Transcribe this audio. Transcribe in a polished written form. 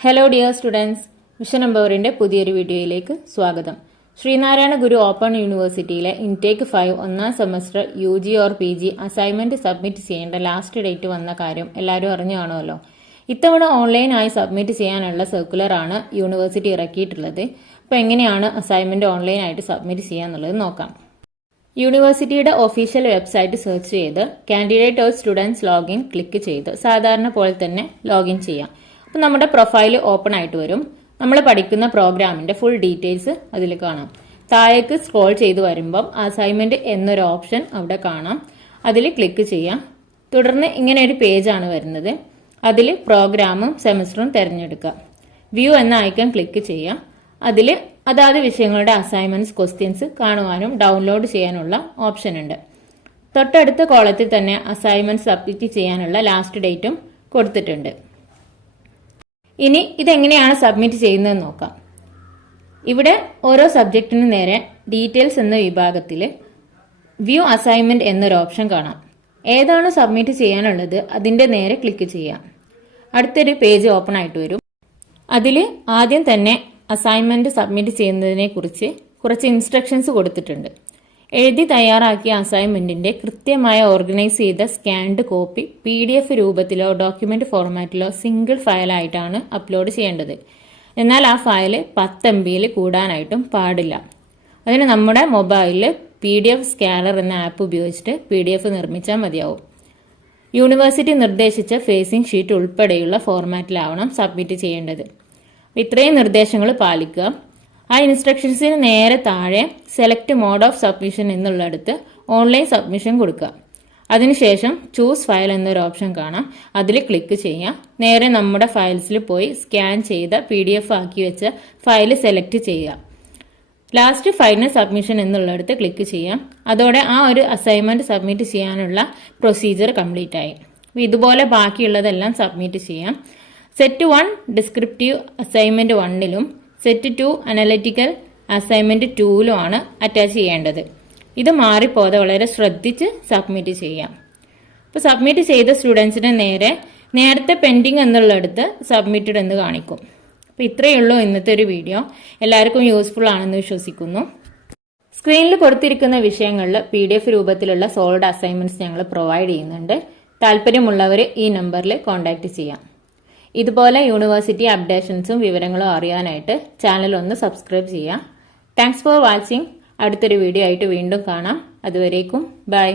Hello dear students, mission എംപവറിന്റെ പുതിയൊരു വീഡിയോയിലേക്ക് സ്വാഗതം. ശ്രീനാരായണ ഗുരു ഓപ്പൺ യൂണിവേഴ്സിറ്റിയിലെ ഇൻടേക്ക് 5 ഒന്നാം semester UG or PG assignment submit ചെയ്യേണ്ട ലാസ്റ്റ് ഡേറ്റ് വന്ന കാര്യം എല്ലാവരും അറിഞ്ഞു കാണുമല്ലോ. ഇത്തവണ ഓൺലൈനായി സബ്മിറ്റ് ചെയ്യാനുള്ള സർക്കുലറാണ് യൂണിവേഴ്സിറ്റി ഇറക്കിയിട്ടുള്ളത്. അപ്പോൾ എങ്ങനെയാണ് അസൈൻമെന്റ് ഓൺലൈനായിട്ട് സബ്മിറ്റ് ചെയ്യാന്നുള്ളത് നോക്കാം. യൂണിവേഴ്സിറ്റിയുടെ ഒഫീഷ്യൽ വെബ്സൈറ്റ് സെർച്ച് ചെയ്ത് candidate or students login click ചെയ്ത് സാധാരണ പോലെ തന്നെ ലോഗിൻ ചെയ്യാം. അപ്പോൾ നമ്മുടെ പ്രൊഫൈൽ ഓപ്പൺ ആയിട്ട് വരും. നമ്മൾ പഠിക്കുന്ന പ്രോഗ്രാമിന്റെ ഫുൾ ഡീറ്റെയിൽസ് അതിൽ കാണാം. താഴേക്ക് സ്ക്രോൾ ചെയ്ത് വരുമ്പം അസൈൻമെന്റ് എന്നൊരു ഓപ്ഷൻ അവിടെ കാണാം. അതിൽ ക്ലിക്ക് ചെയ്യാം. തുടർന്ന് ഇങ്ങനെ ഒരു പേജാണ് വരുന്നത്. അതിൽ പ്രോഗ്രാമും സെമസ്റ്ററും തിരഞ്ഞെടുക്കുക. വ്യൂ എന്ന ഐക്കൺ ക്ലിക്ക് ചെയ്യാം. അതിൽ അതാത് വിഷയങ്ങളുടെ അസൈൻമെന്റ്സ് ക്വസ്റ്റ്യൻസ് കാണുവാനും ഡൗൺലോഡ് ചെയ്യാനുള്ള ഓപ്ഷൻ ഉണ്ട്. തൊട്ടടുത്ത കോളത്തിൽ തന്നെ അസൈൻമെന്റ് സബ്മിറ്റ് ചെയ്യാനുള്ള ലാസ്റ്റ് ഡേറ്റും കൊടുത്തിട്ടുണ്ട്. ഇനി ഇതെങ്ങനെയാണ് സബ്മിറ്റ് ചെയ്യുന്നതെന്ന് നോക്കാം. ഇവിടെ ഓരോ സബ്ജക്റ്റിന് നേരെ ഡീറ്റെയിൽസ് എന്ന വിഭാഗത്തിൽ വ്യൂ അസൈൻമെന്റ് എന്നൊരു ഓപ്ഷൻ കാണാം. ഏതാണ് സബ്മിറ്റ് ചെയ്യാനുള്ളത് അതിന്റെ നേരെ ക്ലിക്ക് ചെയ്യാം. അടുത്തൊരു പേജ് ഓപ്പൺ ആയിട്ട് വരും. അതിൽ ആദ്യം തന്നെ അസൈൻമെന്റ് സബ്മിറ്റ് ചെയ്യുന്നതിനെ കുറിച്ച് കുറച്ച് ഇൻസ്ട്രക്ഷൻസ് കൊടുത്തിട്ടുണ്ട്. എഴുതി തയ്യാറാക്കിയ അസൈൻമെന്റിന്റെ കൃത്യമായ ഓർഗനൈസ് ചെയ്ത സ്കാൻഡ് കോപ്പി PDF രൂപത്തിലോ ഡോക്യുമെന്റ് ഫോർമാറ്റിലോ സിംഗിൾ ഫയലായിട്ടാണ് അപ്ലോഡ് ചെയ്യേണ്ടത്. എന്നാൽ ആ ഫയൽ 10 MB കൂടാനായിട്ടും പാടില്ല. അതിന് നമ്മുടെ മൊബൈലിൽ PDF സ്കാനർ എന്ന ആപ്പ് ഉപയോഗിച്ചിട്ട് PDF നിർമ്മിച്ചാൽ മതിയാവും. യൂണിവേഴ്സിറ്റി നിർദ്ദേശിച്ച ഫേസിംഗ് ഷീറ്റ് ഉൾപ്പെടെയുള്ള ഫോർമാറ്റിലാവണം സബ്മിറ്റ് ചെയ്യേണ്ടത്. ഇത്രയും നിർദ്ദേശങ്ങൾ പാലിക്കുക. ആ ഇൻസ്ട്രക്ഷൻസിന് നേരെ താഴെ സെലക്ട് മോഡ് ഓഫ് സബ്മിഷൻ എന്നുള്ളിടത്ത് ഓൺലൈൻ സബ്മിഷൻ കൊടുക്കുക. അതിനുശേഷം ചൂസ് ഫയൽ എന്നൊരു ഓപ്ഷൻ കാണാം. അതിൽ ക്ലിക്ക് ചെയ്യാം. നേരെ നമ്മുടെ ഫയൽസിൽ പോയി സ്കാൻ ചെയ്ത PDF ആക്കി വെച്ച ഫയൽ സെലക്ട് ചെയ്യുക. ലാസ്റ്റ് ഫൈനൽ സബ്മിഷൻ എന്നുള്ളിടത്ത് ക്ലിക്ക് ചെയ്യാം. അതോടെ ആ ഒരു അസൈൻമെന്റ് സബ്മിറ്റ് ചെയ്യാനുള്ള പ്രൊസീജിയർ കംപ്ലീറ്റ് ആയി. ഇതുപോലെ ബാക്കിയുള്ളതെല്ലാം സബ്മിറ്റ് ചെയ്യാം. സെറ്റ് 1 ഡിസ്ക്രിപ്റ്റീവ് അസൈൻമെന്റ് 1ലും സെറ്റ് 2 അനലിറ്റിക്കൽ അസൈൻമെന്റ് 2ലുമാണ് അറ്റാച്ച് ചെയ്യേണ്ടത്. ഇത് മാറിപ്പോതെ വളരെ ശ്രദ്ധിച്ച് സബ്മിറ്റ് ചെയ്യാം. അപ്പോൾ സബ്മിറ്റ് ചെയ്ത സ്റ്റുഡൻസിന് നേരത്തെ പെൻഡിങ് എന്നുള്ളിടത്ത് സബ്മിറ്റഡ് എന്ന് കാണിക്കും. അപ്പോൾ ഇത്രയേ ഉള്ളൂ ഇന്നത്തെ ഒരു വീഡിയോ. എല്ലാവർക്കും യൂസ്ഫുൾ ആണെന്ന് വിശ്വസിക്കുന്നു. സ്ക്രീനിൽ കൊടുത്തിരിക്കുന്ന വിഷയങ്ങളിൽ PDF രൂപത്തിലുള്ള സോൾഡ് അസൈൻമെന്റ്സ് ഞങ്ങൾ പ്രൊവൈഡ് ചെയ്യുന്നുണ്ട്. താല്പര്യമുള്ളവർ ഈ നമ്പറിൽ കോൺടാക്ട് ചെയ്യാം. ഇതുപോലെ യൂണിവേഴ്സിറ്റി അപ്ഡേഷൻസും വിവരങ്ങളും അറിയാനായിട്ട് ചാനൽ ഒന്ന് സബ്സ്ക്രൈബ് ചെയ്യാം. Thanks for watching. അടുത്തൊരു വീഡിയോ ആയിട്ട് വീണ്ടും കാണാം. അതുവരേക്കും ബൈ.